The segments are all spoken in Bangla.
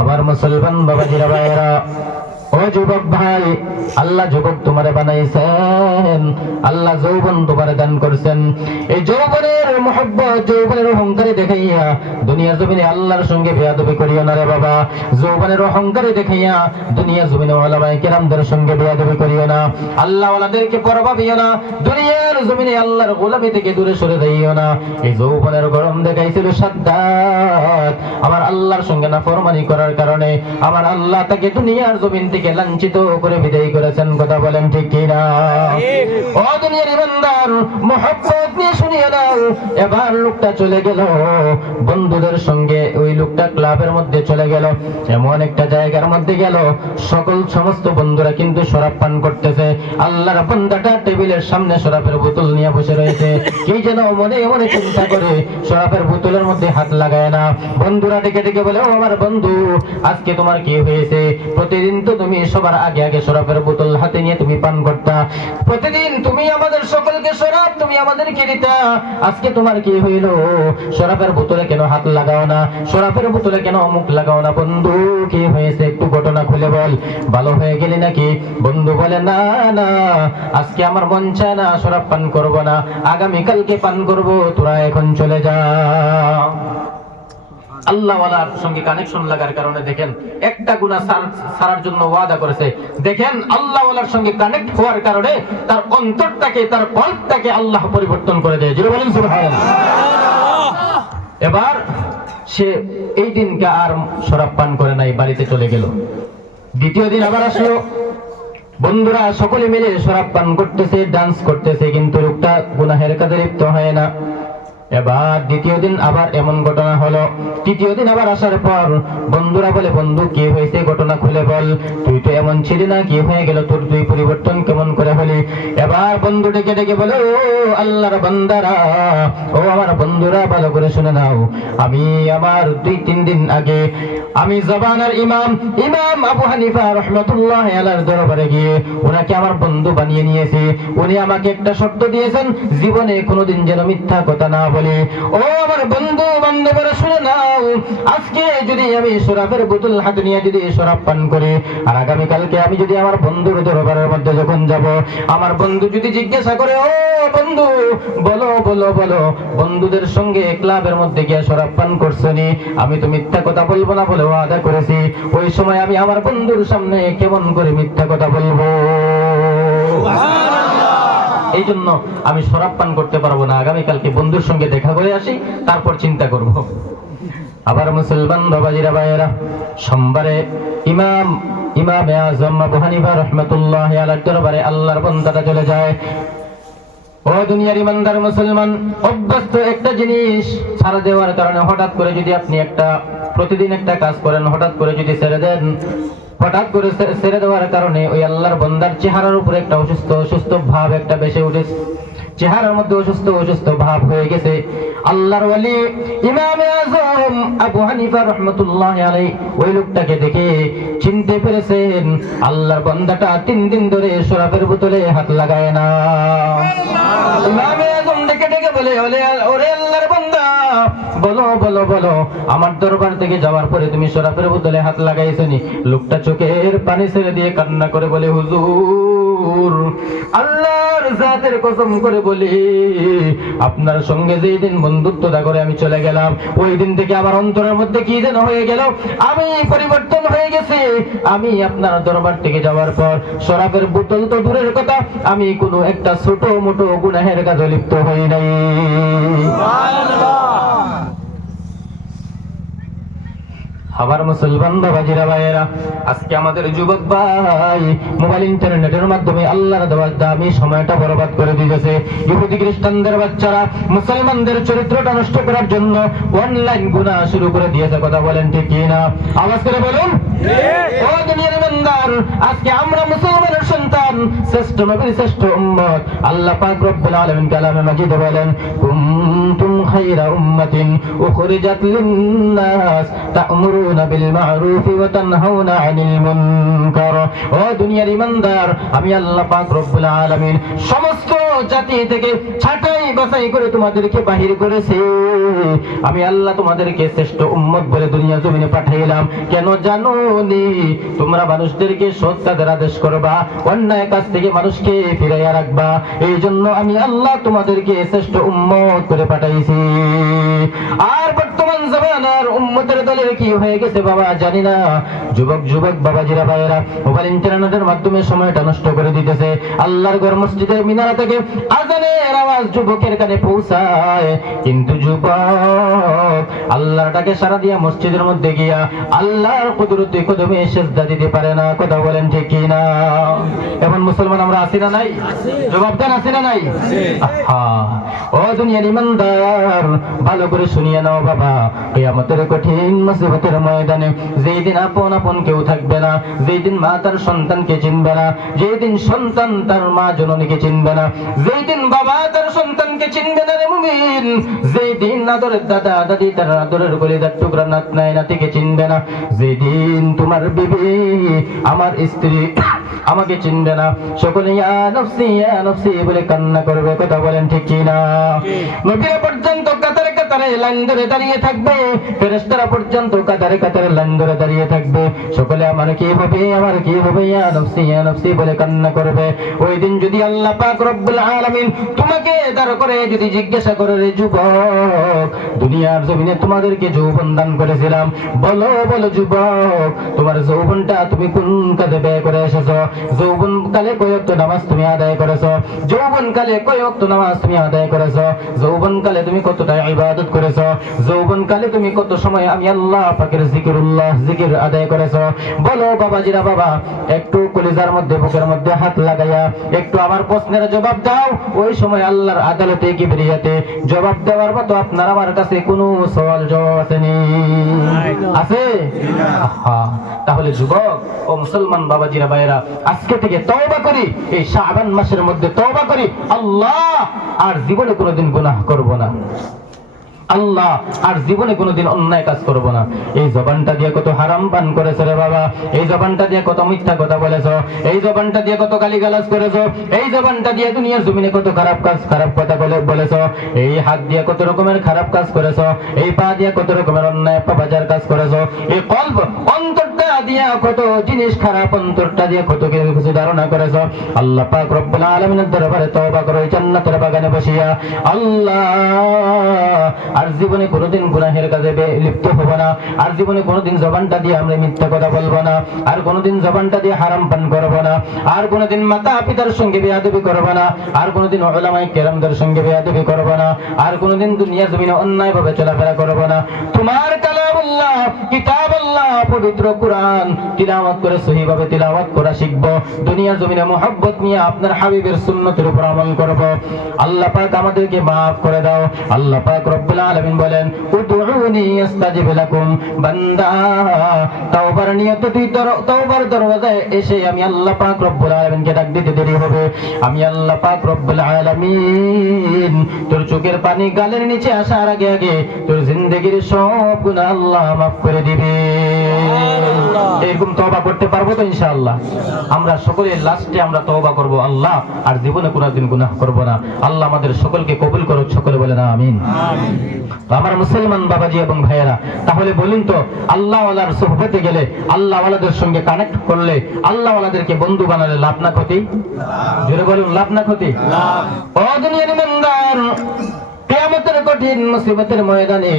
আমার মুসলমান বাবাজিরা ভাইরা, ও যুবক ভাই, আল্লাহ যুবক তোমারে বানাইছেন, আল্লাহ যৌবন তোমারে দান করছেন। এই যৌবনের মহব্বত, যৌবনের অহংকারে দেখাইয়া দুনিয়ার জমিনে আল্লাহর সঙ্গে বেয়াদবি করিও না রে বাবা। যৌবনের অহংকারে দেখাইয়া দুনিয়ার জমিনে ওলামায়ে কেরামদের সঙ্গে বেয়াদবি করিও না। আল্লাহ ওয়ালাদেরকে পরবা দিও না। দুনিয়ার জমিনে আল্লাহর গোলামি থেকে দূরে সরে যাইও না। এই যৌবনের গরম দেখাইছিল সাদ্দাত, আমার আল্লাহর সঙ্গে নাফরমানি করার কারণে আমার আল্লাহ তাকে দুনিয়ার জমিন থেকে লাঞ্ছিত করে বিদায় করেছেন। কথা বলেন ঠিক কিনা? ও দুনিয়ার ইমানদার, মহব্বত নিয়ে শুনিয়ে নাও। এবার লোকটা চলে গেল বন্ধুদের সঙ্গে, ওই লোকটা ক্লাবের মধ্যে চলে গেল, এমন একটা জায়গার মধ্যে গেল সমস্ত বন্ধুরা কিন্তু শরাব পান করতেছে। আল্লাহর বান্দাটা টেবিলের সামনে শরাবের বোতল নিয়ে বসে রয়েছে। কি যেন মনে মনে চিন্তা করে শরাবের বোতলের মধ্যে হাত লাগায় না। বন্ধুরা ডেকে ডেকে বলে, ও আমার বন্ধু, আজকে তোমার কি হয়েছে? প্রতিদিন তো তুমি সবার আগে আগে শরাবের বোতল হাতে নিয়ে তুমি পান করতা, প্রতিদিন তুমি আমাদের সকলকে শরাব তুমি আমাদেরকে দিতা, আজকে তোমার কি হইল? শরাবের বোতলে কেন হাত লাগাও না? শরাবের বোতলে কেন মুখ লাগাও না? বন্ধু, কি হয়েছে একটু ঘটনা খুলে বল, ভালো হয়ে গেলি নাকি? বন্ধু বলে, না না, আজকে আমার মন চায় না, শরাব পান করব না, আগামীকালকে পান করব, তোরা এখন চলে যা। আল্লাহ ওয়ালার সঙ্গে কানেকশন লাগার কারণে দেখেন একটা গুনাহ ছাড়ার জন্য ওয়াদা করেছে। দেখেন আল্লাহ ওয়ালার সঙ্গে কানেক্ট হওয়ার কারণে তার অন্তরটাকে, তার কল্পটাকে আল্লাহ পরিবর্তন করে দেয়। জোরে বলেন সুবহানাল্লাহ। এবার সে এই দিনকে আর শরাব পান করে নাই, বাড়িতে চলে গেল। দ্বিতীয় দিন আবার আসলো, বন্ধুরা সকলে মিলে শরাব পান করতেছে, ডান্স করতেছে, কিন্তু লোকটা গুনাহের কাজে লিপ্ত হয় না। এবার দ্বিতীয় দিন আবার এমন ঘটনা হলো। তৃতীয় দিন আবার আসার পর বন্ধুরা বলে, বন্ধু কি হয়েছে, ঘটনা খুলে বল, তুই তো এমন ছিলি না, কি হয়ে গেল তোর, তুই পরিবর্তন কেমন করে হলি? এবার বন্ধু ডেকে ডেকে বলে, ও আল্লাহর বান্দারা, ও আমার বন্ধুরা, ভালো করে শুনে নাও, আমি আমার 2-3 দিন আগে আমি জবানের ইমাম আবু হানিফা রাহমাতুল্লাহি আলাইহির দরবারে গিয়ে ওনাকে আমার বন্ধু বানিয়ে নিয়েছি। উনি আমাকে একটা শর্ত দিয়েছেন, জীবনে কোনোদিন যেন মিথ্যা কথা না বলি। ও আমার বন্ধু বান্ধবরা শুনে নাও, আজকে যদি আমি শরাবের বোতল হাতে নিয়ে যদি শরাব পান করি, আর আগামীকালকে আমি যদি আমার বন্ধুর দরবারের মধ্যে যখন যাব, আমার বন্ধু যদি জিজ্ঞাসা করে, ও বন্ধু বলো বলো বলো, বন্ধুদের সঙ্গে ক্লাবের মধ্যে গিয়ে শরাব পান করছনি, আমি তো মিথ্যা কথা বলবো না বলে ওয়াদা করেছি। ওই সময় আমি আমার বন্ধুর সামনে কেমন করে মিথ্যা কথা বলবো? এই জন্য আমি শরাব পান করতে পারবো না, আগামীকালকে বন্ধুর সঙ্গে দেখা করে আসি, তারপর চিন্তা করব। আবার মুসলমান বাবাজিরা ভাইয়েরা, সোমবারে ইমামে আজম আবু হানিফা রাহমাতুল্লাহি আলাইহির দরবারে আল্লাহর বান্দাটা চলে যায়। ও দুনিয়ার ইমানদার মুসলমান, অভ্যস্ত একটা জিনিস ছাড়া দেওয়ার কারণে হঠাৎ করে যদি আপনি প্রতিদিন একটা কাজ করেন, হঠাৎ করে যদি ছেড়ে দেন, হঠাৎ করে ছেড়ে দেওয়ার কারণে ওই আল্লাহর বান্দার চেহারার উপরে একটা অসুস্থ ভাব একটা বেশি উঠেছে, চেহারার মধ্যে অসুস্থ ভাব হয়ে গেছে। আল্লাহর ওয়ালি ইমামে আজম আবু হানিফা রাহমাতুল্লাহি আলাইহি ওই লোকটাকে দেখে চিনতে পেরেছেন, আল্লাহর বান্দাটা 3 দিন ধরে শরাবের বোতলে হাত লাগায় না। ইমামে আজম ডেকে ডেকে বলে, ওরে আল্লাহর বান্দা, বলো বলো বলো, আমার দরবার থেকে যাওয়ার পরে তুমি শরাবের বোতলে হাত লাগাইছনি? লোকটা চোখের পানি ছেড়ে দিয়ে কান্না করে বলে, হুজুর, আল্লাহর জাতের কসম করে বলি, আপনার সঙ্গে যেই দিন বন্ধুত্বটা করে আমি চলে গেলাম, ওই দিন থেকে আমার অন্তরের মধ্যে কি যেন হয়ে গেল, আমি পরিবর্তন হয়ে গেছি। আমি আপনার দরবার থেকে যাওয়ার পর শরাবের বোতল তো দূরের কথা, আমি কোনো একটা ছোট মোটো গুনাহের কাজে লিপ্ত হই নাই। আবার মুসলমান বাবাজিরা ভাইয়েরা, আজকে আমাদের যুবক ভাই মোবাইল ইন্টারনেটের মাধ্যমে আল্লাহর দেওয়া দামি সময়টা বরবাদ করে দিয়েছে। ইহুদি খ্রিস্টানদের বাচ্চারা মুসলমানদের চরিত্রটা নষ্ট করার জন্য অনলাইন গুনাহ শুরু করে দিয়েছে। কথা বলেন ঠিক কি না? আওয়াজ করে বলুন। ও দুনিয়ার ইমানদার, আজকে আমরা মুসলমানের সন্তান, শ্রেষ্ঠ নবীর শ্রেষ্ঠ উম্মত, আল্লাহ পাক রব্বুল আলামিন কালামে মাজিদে বলেন, কুনতুম খায়রা উম্মাতিন উখরিজাত লিন-নাস তা'মুরুনা বিল মা'রুফি ওয়া তানহাউনা আনিল মুনকার। ও দুনিয়ার ইমানদার, আমি আল্লাহ পাক রব্বুল আলামিন সমস্ত জাতি থেকে ছাঁটাই বাছাই করে তোমাদেরকে বাহির করেছে। আমি আল্লাহ তোমাদেরকে শ্রেষ্ঠ উম্মত বলে দুনিয়া জমিনে পাঠাইলাম। কেন জানো নি? তোমরা মানুষদেরকে সৎ কাজের আদেশ করবা, অন্যায় কাজ থেকে মানুষকে ফিরাইয়া রাখবা। এই জন্য আমি আল্লাহ তোমাদেরকে শ্রেষ্ঠ উম্মত করে পাঠাইছি। আর বর্তমান জামানার উম্মতের দলের কি হয়ে গেছে বাবা জানি না। যুবক বাবাজিরা ভাইয়েরা মোবাইল ইন্টারনেটের মাধ্যমে সময়টা নষ্ট করে দিতেছে। আল্লাহর ঘর মসজিদের মিনারা থেকে আজানের আওয়াজ যুবকের কানে পৌঁছায়, কিন্তু যুবক আল্লাহটাকে সারা দিয়া মসজিদের মধ্যে গিয়া আল্লাহর কুদরতি কদমে সিজদা দিতে পারে না। কথা বলেন ঠিক কি না? এমন মুসলমান আমরা আছি না নাই? জবাব দেন, আছি না নাই? ও দুনিয়ার ইমানদার, ভালো করে শুনিয়ে নাও বাবা, কিয়ামতের কঠিন মুসিবতের ময়দানে যেই দিন আপন কেউ থাকবে না, যেই দিন মা তার সন্তানকে চিনবে না, যেই দিন সন্তান তার মা জননীকে চিনবে না, যেই দিন বাবা তার সন্তানকে চিনবে না রে মুমিন, যেই দিন আদরের দাদা দাদি তার আদরের কলিজার টুকরা নাত নাতিকে চিনবে না, যেই দিন তোমার বিবি আমার স্ত্রী আমাকে চিনবে না, সকলে ইয়া নফসি বলে কান্না করবে। কথা বলেন ঠিক কি না? নবীরা পর্যন্ত কাতারে কাতারে লাইন ধরে দাঁড়িয়ে থাকবে, ফেরেশতারা পর্যন্ত কাতারে কাতারে লাইন ধরে দাঁড়িয়ে থাকবে, সকলে আমার কি হবে ইয়া নফসি বলে কান্না করবে। ওই দিন যদি আল্লাহ পাক রব্বুল আলামিন তোমাকে দাঁড় করে যদি জিজ্ঞাসা করে, রে যুবক, দুনিয়ার জমিনে তোমাদেরকে যৌবন দান করেছিলাম, বলো যুবক, তোমার যৌবনটা তুমি কোন কাজে ব্যয় করে এসেছো? যৌবন কালে কয় ওয়াক্ত নামাজ তুমি আদায় করেছো? যৌবন কালে কয় ওয়াক্ত নামাজ তুমি আদায় করেছো? যৌবন কালে তুমি কতটা ইবাদত করেছো? যৌবন কালে তুমি কত সময় আমি আল্লাহ পাকের জিকির আদায় করেছো? বলো বাবাজিরা বাবা, একটু কলিজার মধ্যে বুকের মধ্যে হাত লাগাইয়া একটু আমার প্রশ্নের জবাব দাও। ওই সময় আল্লাহর আদালতে কিবরিয়াতে জবাব দেওয়ার মতো আপনার আমার কাছে কোনো সওয়াল জবাব আসেনি? আছে? তাহলে যুবক ও মুসলমান বাবাজিরা ভাইরা, আজকে থেকে তওবা করি, এই শাবান মাসের মধ্যে তওবা করি, আল্লাহ আর জীবনে কোনোদিন গুনাহ করব না, আল্লাহ আর জীবনে কোনোদিন অন্যায় কাজ করব না। এই জবানটা দিয়ে কত হারাম পান করেছ রে বাবা, এই জবানটা দিয়ে কত মিথ্যা কথা বলেছ, এই জবানটা দিয়ে কত গালিগালাজ করেছ, এই জবানটা দিয়ে দুনিয়ার জমিনে কত খারাপ কথা বলেছ, এই হাত দিয়ে কত রকমের খারাপ কাজ করেছ, এই পা দিয়ে কত রকমের অন্যায় পাপাচার কাজ করেছ, এই কলব অন্তরটা দিয়ে কত জিনিস খারাপ, অন্তরটা দিয়ে কত কিছু ধারণা করেছ। আল্লাহ পাক রব্বুল আলামিনের দরবারে তওবা করো, জান্নাতের বাগানে বসিয়া। আল্লাহ আর জীবনে কোনোদিন গুনাহের কাজে লিপ্ত হব না, আর জীবনে কোনোদিন জবানটা দিয়ে আমরা মিথ্যা কথা বলবো না, আর কোনোদিন জবানটা দিয়ে হারাম পান করবো না, আর কোনোদিন মাতা পিতার সঙ্গে বেয়াদবি করবো না, আর কোনোদিন উলামায়ে কেরামদের সঙ্গে বেয়াদবি করবো না, আর কোনোদিন দুনিয়ার জমিনে অন্যায় ভাবে চলাফেরা করবো না। তোমার কালামুল্লাহ, কিতাবুল্লাহ, পবিত্র কুরআন তিলাওয়াত করে সহিহ ভাবে তিলাওয়াত করা শিখবো, দুনিয়ার জমিনে মুহাব্বত নিয়ে আপনার হাবিবের সুন্নতের উপর আমল করব। আল্লাহ পাক আমাদেরকে maaf করে দাও। আল্লাহ পাক রব্বুল আলামিন বলেন, উদউনি আস্তাজিব লাকুম, বান্দা তওবার নিয়তে তুই তওবার দরওয়াজায় এসে আমি আল্লাহ পাক রব্বুল আলামিনকে ডাক দিতে দেরি হবে, আমি আল্লাহ পাক রব্বুল আলামিন তোর চোখের পানি গালের নিচে আসার আগে আগে তোর জিন্দেগীর সব গুনাহ আল্লাহ maaf করে দিবে। এরকম তওবা করতে পারবো তো ইনশাআল্লাহ? আমরা সকলে লাস্টে আমরা তওবা করব, আল্লাহ আর জীবনে কোনোদিন গুনাহ করব না। আল্লাহ আমাদের সকলকে কবুল করুক, সকলে বলেন আমিন। তো আমার মুসলমান বাবাজি এবং ভাইয়েরা, তাহলে বলুন তো, আল্লাহ ওয়ালার সুহবতে গেলে, আল্লাহ ওয়ালাদের সঙ্গে কানেক্ট করলে, আল্লাহ ওয়ালাদেরকে বন্ধু বানালে লাভ না ক্ষতি? জোরে বলুন, লাভ না ক্ষতি? ও দুনিয়ার ইমানদার, কিয়ামতের কঠিন মুসিবতের ময়দানে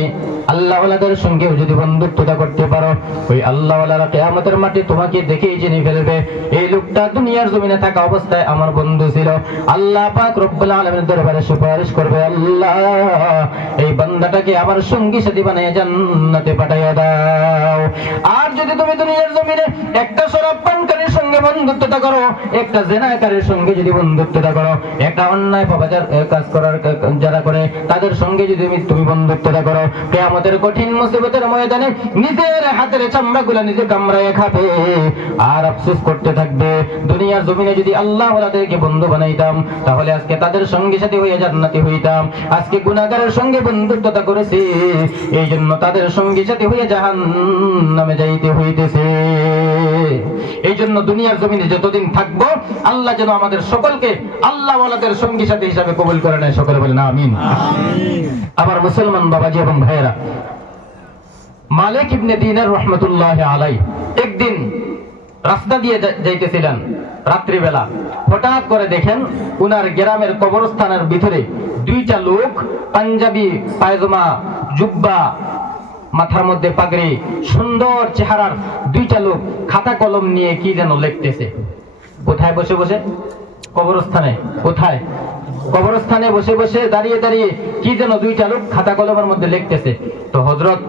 আল্লাহ ওয়ালাদের সঙ্গে যদি বন্ধুত্বতা করতে পারো, ওই আল্লাহ ওয়ালারা কিয়ামতের মাঠে তোমাকে দেখেই চিনে ফেলবে, এই লোকটা দুনিয়ার জমিনে থাকা অবস্থায় আমার বন্ধু ছিল। আল্লাহ পাক রব্বুল আলামিনের দরবারে সুপারিশ করবে, আল্লাহ এই বান্দাটাকে আমার সঙ্গী সাথী বানিয়ে জান্নাতে পাঠিয়ে দাও। আর যদি তুমি দুনিয়ার জমিনে একটা শরাব পানকারীর সঙ্গে বন্ধুত্বতা করো, একটা জিনাকারীর সঙ্গে যদি বন্ধুত্বতা করো, একটা অন্যায় পাপাচার কাজ করার যারা করে তাদের সঙ্গে যদি তুমি বন্ধুত্বতা করো, কিয়ামতের কঠিন মুসিবতের ময়দানে নিজের হাতের চামড়াগুলো নিজে কামড়ায় খাবে আর আফসোস করতে থাকবে। দুনিয়ার জমিনে যদি আল্লাহ ওয়ালাদেরকে বন্ধু বানাইতাম, তাহলে আজকে তাদের সঙ্গে সাথে হয়ে জান্নাতি হইতাম। আজকে গুনাহগারের সঙ্গে বন্ধুত্বতা করেছি, এই জন্য তাদের সঙ্গে সাথে হয়ে জাহান্নামে যাইতে দিতে হইতেছে। এই জন্য দুনিয়ার জমিনে যতদিন থাকবো আল্লাহ যেন আমাদের সকলকে আল্লাহ ওয়ালাদের সঙ্গী সাথী হিসাবে কবুল করে নেয়, সকলে বলেন আমিন। আবার মুসলমান বাবাজি এবং ভাইয়েরা, মালিক ইবনে দিনার রহমতুল্লাহ আলাই একদিন রাস্তা দিয়ে যাইতেছিলেন রাত্রিবেলা, হঠাৎ করে দেখেন উনার গ্রামের কবরস্থানের ভিতরে দুইটা লোক পাঞ্জাবি পায়জামা জুব্বা মাথার মধ্যে পাগড়ি সুন্দর চেহারার দুইটা লোক খাতা কলম নিয়ে কি যেন লিখতেছে। কোথায় বসে বসে? কবরস্থানে। কোথায়? কবরস্থানে বসে বসে দাঁড়িয়ে দাঁড়িয়ে কি যেন দুইটা লোক খাতা কলমের মধ্যে লিখতেছে। তো হযরত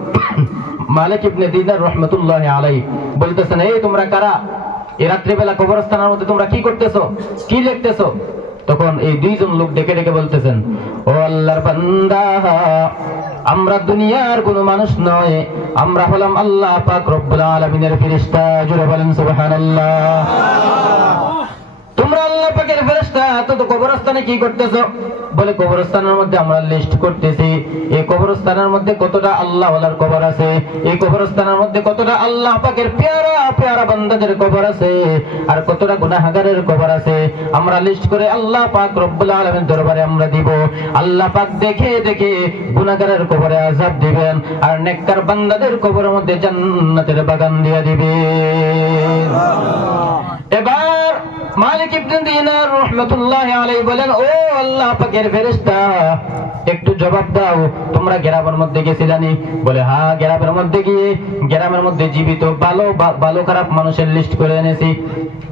মালিক ইবনে দিনার রহমতুল্লাহ আলাইহি বলতেছেন, এই তোমরা কারা? এই রাত্রিবেলা কবরস্থানের মধ্যে তোমরা কি করতেছো, কি লিখতেছো? তখন এই দুইজন লোক ডেকে ডেকে বলতেছেন, ও আল্লাহর বান্দা, আমরা দুনিয়ার কোনো মানুষ নয়, আমরা হলাম আল্লাহ পাক রব্বুল আলামিনের ফেরেশতা। জোরে বলেন সুবহানাল্লাহ। তোমরা আল্লাহ পাকের ফেরেশতা, তো কবরস্থানে কি করতেছো? বলে কবরস্থানের মধ্যে আমরা লিস্ট করতেছি এই কবরস্থানের মধ্যে কতটা আল্লাহ ওয়ালার কবর আছে, এই কবরস্থানের মধ্যে কতটা আল্লাহ পাকের পেয়ারা পেয়ারা বান্দাদের কবর আছে, আর কতটা গুনাহগারের কবর আছে। আমরা লিস্ট করে আল্লাহ পাক রব্বুল আলামিনের দরবারে আমরা দিব। আল্লাহ পাক দেখে দেখে গুনাহগারের কবরে আযাব দিবেন, আর নেককার বান্দাদের কবরের মধ্যে জান্নাতের বাগান দিয়ে দিবেন। এবার মালিক ইবনে দিনার রাহমাতুল্লাহি আলাইহি বলেন, ও আল্লাহ পাকের ফেরেশতা, একটু জবাব দাও, তোমরা গ্রামের মধ্যে গেছিলানি? বলে হ্যাঁ, গ্রামের মধ্যে গিয়ে গ্রামের মধ্যে জীবিত ভালো খারাপ মানুষের লিস্ট করে এনেছি।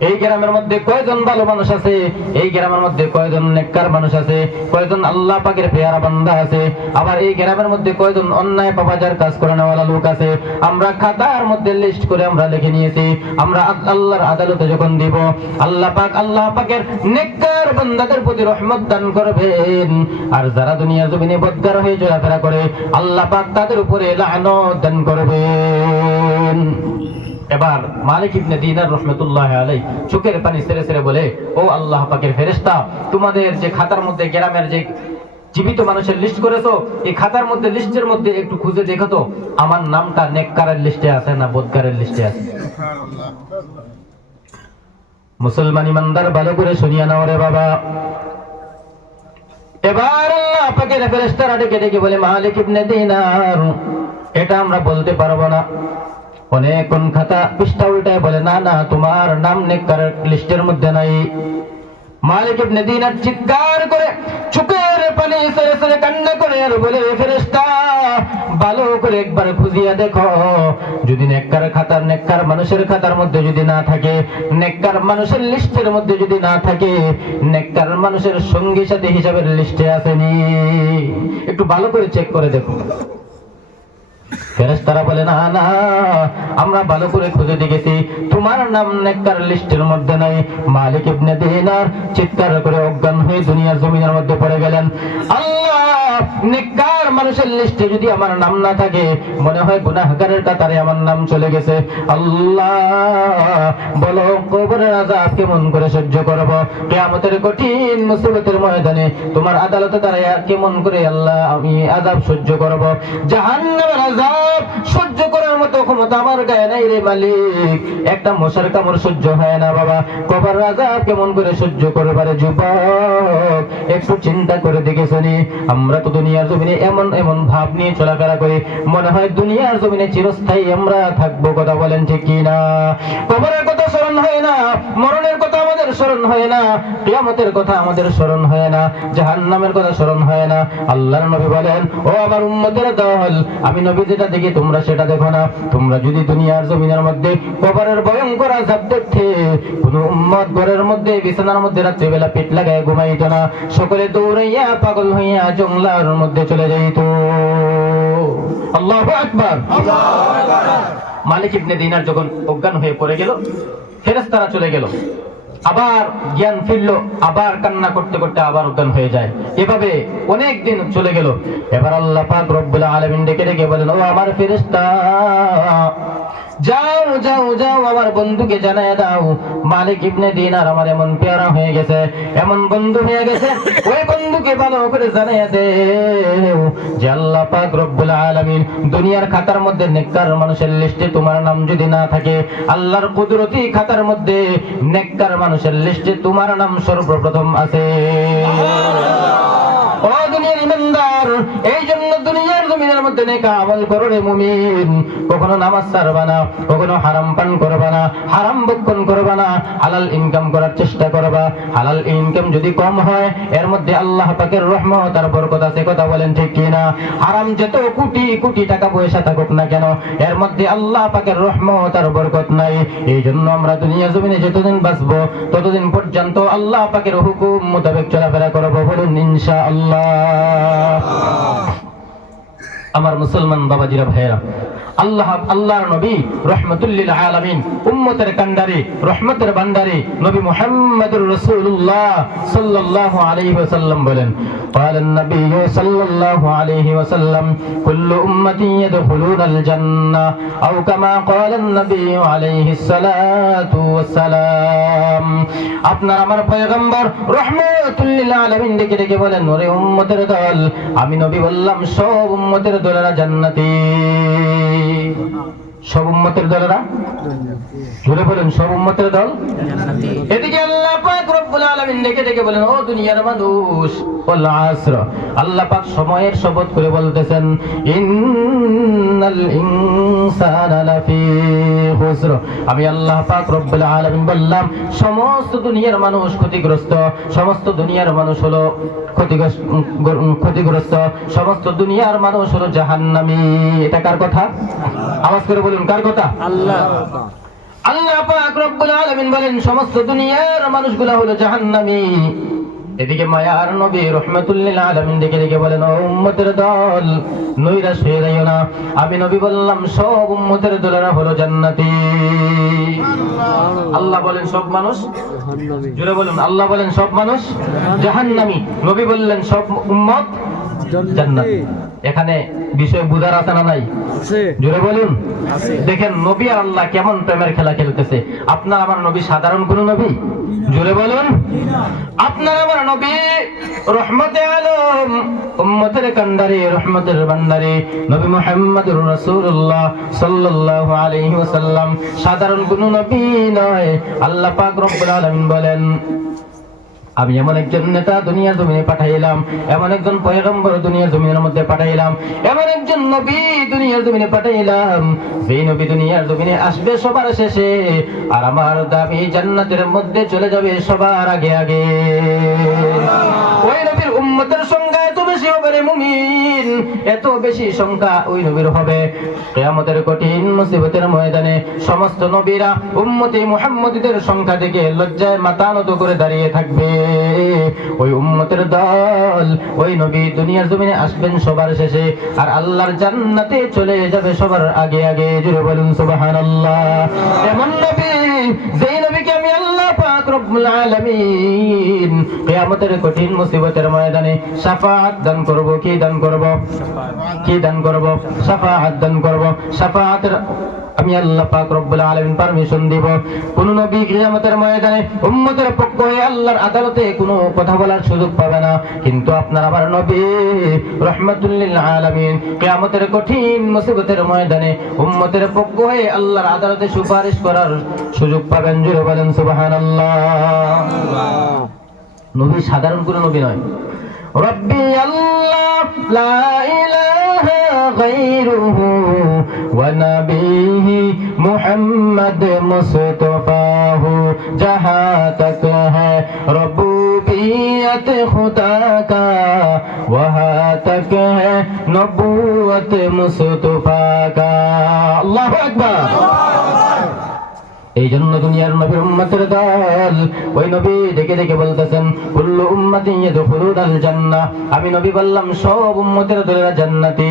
এই গ্রামের মধ্যে কয়জন ভালো মানুষ আছে, এই গ্রামের মধ্যে কয়জন নেককার মানুষ আছে, কয়জন আল্লাহ পাকের পেয়ারা বান্দা আছে, আবার এই গ্রামের মধ্যে কয়জন অন্যায় পাপাচার কাজ করে নেওয়ালা লোক আছে। আমরা খাতার মধ্যে লিস্ট করে আমরা লিখে নিয়েছি। আমরা আল্লাহর আদালতে যখন দিব, আল্লাহ পাকের নেককার বান্দাদের প্রতি রহমত দান করবেন, আর যারা দুনিয়ার জমিনে বদকার হয়ে চলাফেরা করে আল্লাহ পাক তাদের উপরে লানত দান করবেন। এবার মালিক ইবনে দিনার রাহমাতুল্লাহি আলাইহি চোখের পানি ছেড়ে ছেড়ে বলে, ও আল্লাহ পাকের ফেরেশতা, তোমাদের যে খাতার মধ্যে গ্রামের যে জীবিত মানুষের লিস্ট করেছো, এই খাতার মধ্যে লিস্টের মধ্যে একটু খুঁজে দেখো তো আমার নামটা নেককারের লিস্টে আছে না বদকারের লিস্টে আছে। মুসলমান ইমানদার ভালো করে শুনিয়া নাও রে বাবা। এবার আল্লাহ পাকের ফেরেশতারা ডেকে ডেকে বলে, মালিক ইবনে দিনার, এটা আমরা বলতে পারবো না। অনেকক্ষণ খাতা পৃষ্ঠা উল্টায় বলে, না না, তোমার নাম নেককারের লিস্টের মধ্যে নাই। মালিক ইবনে দিনার চিৎকার করে চোখের পানি ছেড়ে ছেড়ে কান্না করে আর বলে, ফেরেশতা, ভালো করে একবার খুঁজিয়া দেখো, যদি নেককার মানুষের খাতার মধ্যে যদি না থাকে, নেককার মানুষের লিস্টের মধ্যে যদি না থাকে, নেককার মানুষের সঙ্গী সাথী হিসাবের লিস্টে আসেনি, একটু ভালো করে চেক করে দেখো। ফেরেশতারা বলে, না না, আমরা ভালো করে খুঁজে দেখেছি, তোমার নাম নেককার লিস্টের মধ্যে নাই। মালিক ইবনে দিনার চিৎকার করে অজ্ঞান হয়ে দুনিয়ার জমিনের মধ্যে পড়ে গেলেন। আল্লাহ, নেককার মানুষের লিস্টে যদি আমার নাম না থাকে, মনে হয় গুনাহগারের কাতারে আমার নাম চলে গেছে। আল্লাহ, বলো কবরের আযাব কেমন করে সহ্য করব? কিয়ামতের কঠিন মুসিবতের ময়দানে তোমার আদালতে দাঁড়ায়া কেমন করে আল্লাহ আমি আযাব সহ্য করব? জাহান্নামের আযাব সহ্য করার মতো ক্ষমতা আমার গায়ে নাই রে মালিক। একটা মশার কামড় সহ্য হয় না বাবা, কবরের আযাব কেমন করে সহ্য করবে রে যুবক? একটু চিন্তা করে দেখেছনি, আমরা তো দুনিয়ার জমিনে এমন এমন ভাব নিয়ে চলাফেরা করি, মনে হয় দুনিয়ার জমিনে চিরস্থায়ী আমরা থাকবো। কথা বলেন ঠিক কি না? কবরের কথা স্মরণ হয় না, মরণের কথা আমাদের স্মরণ হয় না, কিয়ামতের কথা আমাদের স্মরণ হয় না, জাহান্নামের কথা স্মরণ হয় না। আল্লাহর নবী বলেন, ও আমার উম্মতের দল, আমি নবী যেটা দেখি তোমরা সেটা দেখো না। তোমরা যদি দুনিয়ার জমিনের মধ্যে কবরের ভয়ঙ্কর আযাব দেখতে, কোন উম্মত ঘরের মধ্যে বিছানার মধ্যে রাত্রিবেলা পেট লাগায় ঘুমাইত না, সকলে দৌড়াইয়া পাগল হইয়া জঙ্গলার মধ্যে চলে যাইত। আল্লাহু আকবার। মালিক ইবনে দিনার যখন অজ্ঞান হয়ে পড়ে গেল, ফেরেশতারা চলে গেল, আবার জ্ঞান ফিরল, আবার কান্না করতে করতে আবার অজ্ঞান হয়ে যায়। এভাবে অনেক দিন চলে গেল। এবার আল্লাহ পাক রব্বুল আলামিন ডেকে ডেকে বলেন, ও আমার ফেরেশতা, যাও যাও যাও আমার বন্ধুকে জানায় দাও মালিক ইবনে দিনার আমার এমন পেয়ারা হয়ে গেছে, এমন বন্ধু হয়ে গেছে, ওই বন্ধুকে ভালো করে জানায় দেও যে আল্লাহ পাক রব্বুল আলামিন দুনিয়ার খাতার মধ্যে নেককার মানুষের লিস্টে তোমার নাম যদি না থাকে, আল্লাহর কুদরতি খাতার মধ্যে নেককার মানুষের লিস্টে তোমার নাম সর্বপ্রথম আছে। ও দুনিয়ার ইমানদার, এই জন্য দুনিয়ার জমিনের মধ্যে নেক আমল করো রে মুমিন। কখনো নামাজ ছাড়বা না, কখনো হারাম পান করবা না, হারাম ভক্ষণ করবা না, হালাল ইনকাম করার চেষ্টা করবা। হালাল ইনকাম যদি কম হয়, এর মধ্যে আল্লাহ পাকের রহমত আর বরকত আছে, কথা বলেন ঠিক কিনা? হারাম যত কোটি কোটি টাকা পয়সা থাকুক না কেন, এর মধ্যে আল্লাহ পাকের রহমত আর বরকত নাই। এই জন্য আমরা দুনিয়ার জমিনে যতদিন বাঁচবো ততদিন পর্যন্ত আল্লাহ পাকের হুকুম মোতাবেক চলাফেরা করবো, বলুন ইনশাআল্লাহ। আমার মুসলমান বাবাজিরা ভাইয়েরা, আল্লাহর নবী রাহমাতুল লিল আলামিন, উম্মতের কান্ডারি, রহমতের ভান্ডারি নবী মুহাম্মদুর রাসূলুল্লাহ সাল্লাল্লাহু আলাইহি ওয়াসাল্লাম বলেন, قال النبي صلى الله عليه وسلم كل امتي يدخلون الجنه او كما قال النبي عليه الصلاه والسلام। আপনার আমার পয়গম্বর রাহমাতুল লিল আলামিন ডেকে ডেকে বলেন, ওরে উম্মতের দল, আমি নবী বললাম সব উম্মতের দলেরা জান্নাতি। সব উম্মতের দলেরা, জোরে বলেন সব উম্মতের দল জান্নাতি। এদিকে আল্লাহ পাক রব্বুল আলামিন ডেকে ডেকে বলেন, ও দুনিয়ার মানুষ, ওয়াল আসর, আল্লাহ পাক সময়ের শপথ করে বলতেছেন, ইন্নাল ইনসানা লাফি খুসর। আমি আল্লাহ পাক রব্বুল আলামিন বললাম সমস্ত দুনিয়ার মানুষ ক্ষতিগ্রস্ত, সমস্ত দুনিয়ার মানুষ হলো ক্ষতিগ্রস্ত, সমস্ত দুনিয়ার মানুষ হলো জাহান্নামী। এটা কার কথা? আওয়াজ করে বলুন, কার কথা? আল্লাহ। আল্লাহ পাক রব্বুল আলামিন বলেন সমস্ত দুনিয়ার মানুষগুলো হলো জাহান্নামী। এদিকে মায়ার নবী রাহমাতুল লিল আলামিন ডেকে ডেকে বলেন, ও উম্মতের দল, নৈরাশ হয়ে যাইও না, আমি নবী বললাম সব উম্মতের দলেরা হলো জান্নাতি। আল্লাহ বলেন সব মানুষ জাহান্নামী, জোরে বলুন আল্লাহ বলেন সব মানুষ জাহান্নামী, নবী বললেন সব উম্মত জান্নাতি। এখানে বিষয় বুঝার আছে না নাই? জোরে বলুন। দেখেন নবী আর আল্লাহ কেমন প্রেমের খেলা খেলতেছে। আপনার আমার নবী সাধারণ কোন নবী? জোরে বলুন। আপনার আমার নবী রহমতে আলম, উম্মতের কান্ডারি, রহমতের ভান্ডারি নবী মুহাম্মদুর রাসূলুল্লাহ সাল্লাল্লাহু আলাইহি ওয়াসাল্লাম সাধারণ কোন নবী নয়। আল্লাহ পাক রব্বুল আলামিন বলেন, আমি এমন একজন নেতা দুনিয়ার জমিনে পাঠাইলাম, এমন একজন পয়গম্বর দুনিয়ার জমিনের মধ্যে পাঠাইলাম, এমন একজন নবী দুনিয়ার জমিনে পাঠাইলাম, যেই নবী দুনিয়ার জমিনে আসবে সবার শেষে, আর আমার দাবি জান্নাতের মধ্যে চলে যাবে সবার আগে আগে। ওই নবীর উম্মতের সংখ্যা এত বেশি হবে রে মুমিন, এত বেশি সংখ্যা ওই নবীর হবে, কিয়ামতের কঠিন মুসিবতের ময়দানে সমস্ত নবীরা উম্মতে মুহাম্মদীদের সংখ্যা থেকে লজ্জায় মাথা নত করে দাঁড়িয়ে থাকবে। ওই উম্মতের দল, ওই নবী দুনিয়ার জমিনে আসবেন সবার শেষে, আর আল্লাহর জান্নাতে চলে যাবে সবার আগে আগে। জোরে বলুন সুবহানাল্লাহ। এমন নবী, যেই নবীকে আমি আল্লাহ পাক রব্বুল আলামিন কিয়ামতের কঠিন মুসিবতের ময়দানে শাফাআত দান করব। কি দান করব? কি দান করব? শাফাআত দান করব। শাফাআতের আমি আল্লাহ পাক রব্বুল আলামিন পারমিশন দিব। কোন নবী কিয়ামতের ময়দানে উম্মতের পক্ষ হয়ে আল্লাহর আদালতে কোনো কথা বলার সুযোগ পাবে না, কিন্তু আপনার আমার নবী রাহমাতুল লিল আলামিন কিয়ামতের কঠিন মুসিবতের ময়দানে উম্মতের পক্ষ হয়ে আল্লাহর আদালতে সুপারিশ করার সুযোগ পাবেন। জোরে বলেন সুবহানাল্লাহ। নবী সাধারণ কোন নবী নয়। রব্বি আল্লাহ লা ইলাহা গায়রুহু ওয়া নবিহি মুহাম্মদ মুস্তাফাহু জাহাঁ তক হ্যায় রব্বুবিয়ত খুদা কা ওয়াহাঁ তক হ্যায় নবুয়ত মুস্তাফা কা। আল্লাহু আকবার। এই জন্য দুনিয়ার নবীর উম্মতের দল, ওই নবী ডেকে ডেকে বলতেছেন, কুল্লু উম্মতি ইয়াদখুলুনাল জান্নাহ। আমি নবী বললাম সব উম্মতের দলেরা জান্নাতি।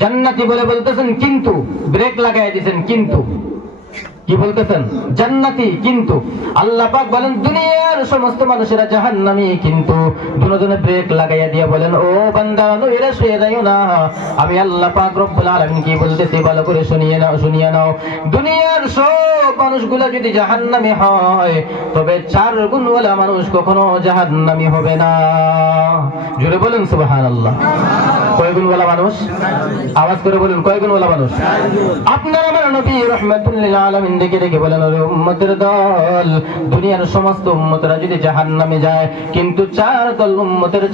জান্নাতি বলে বলতেছেন, কিন্তু ব্রেক লাগাই দিয়েছেন, কিন্তু কি বলতেছেন? জান্নাতি। কিন্তু আল্লাহ পাক বলেন দুনিয়ার সমস্ত মানুষেরা জাহান্নামী। কিন্তু দুজনে ব্রেক লাগাইয়া দিয়ে বলেন, ও বান্দা নইরা শুয়ে যাইও না, আমি আল্লাহ পাক রব্বুল আলামিন কি বলতেছি ভালো করে শুনিয়ে নাও। দুনিয়ার সব মানুষগুলা যদি জাহান্নামী হয়, তবে 4 গুণওয়ালা মানুষ কখনো জাহান্নামী হবে না। জোরে বলেন সুবহানাল্লাহ। কয় গুণওয়ালা মানুষ? আওয়াজ করে বলুন, কয় গুণওয়ালা মানুষ? আপনার আমার নবী রাহমাতুল লিল আলামিন দেখে বলেন, ওরে উম্মতের দল, দুনিয়ার সমস্ত উম্মতরা যদি জাহান্নামে যায়, কিন্তু 4 দল উম্মতের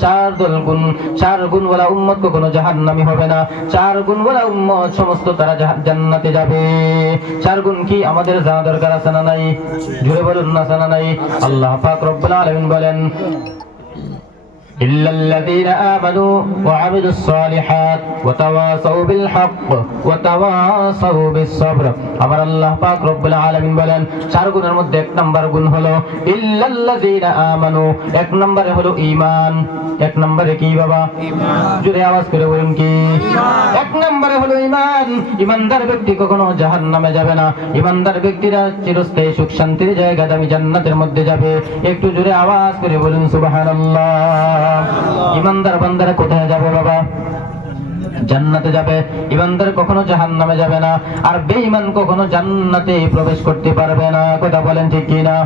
4 গুণওয়ালা উম্মত কখনো জাহান্নামী হবে না। 4 গুণওয়ালা উম্মত সমস্ত তারা জান্নাতে যাবে। 4 গুণ কি আমাদের জানা দরকার আছে না নাই? জোরে বলুন না, জানা নাই? আল্লাহ পাক রব্বুল আলামিন বলেন, إلا الذين آمنوا وعملوا الصالحات وتواصوا بالحق وتواصوا بالصبر। আমার আল্লাহ পাক রব্বুল আলামিন বলেন 4 গুণের মধ্যে 1 নাম্বার গুণ হলো ইল্লাল্লাযীনা আমানু। 1 নম্বরে হলো ঈমান। 1 নম্বরে কি বাবা? ঈমান। জোরে আওয়াজ করে বলুন কি? ঈমান। 1 নম্বরে হলো ঈমান। ঈমানদার ব্যক্তি কখনো জাহান্নামে যাবে না। ঈমানদার ব্যক্তিরা চিরস্থায়ী সুখ শান্তির জায়গা দামি জান্নাতের মধ্যে যাবে। একটু জোরে আওয়াজ করে বলুন সুবহানাল্লাহ। ঈমানদার বান্দারা কোথায় যাবে বাবা? জান্নাতে যাবে। ঈমানদার কখনো জাহান্নামে যাবে না। আর বেঈমান কখনো জান্নাতে প্রবেশ করতে পারবে না। কথা বলেন ঠিক কি না?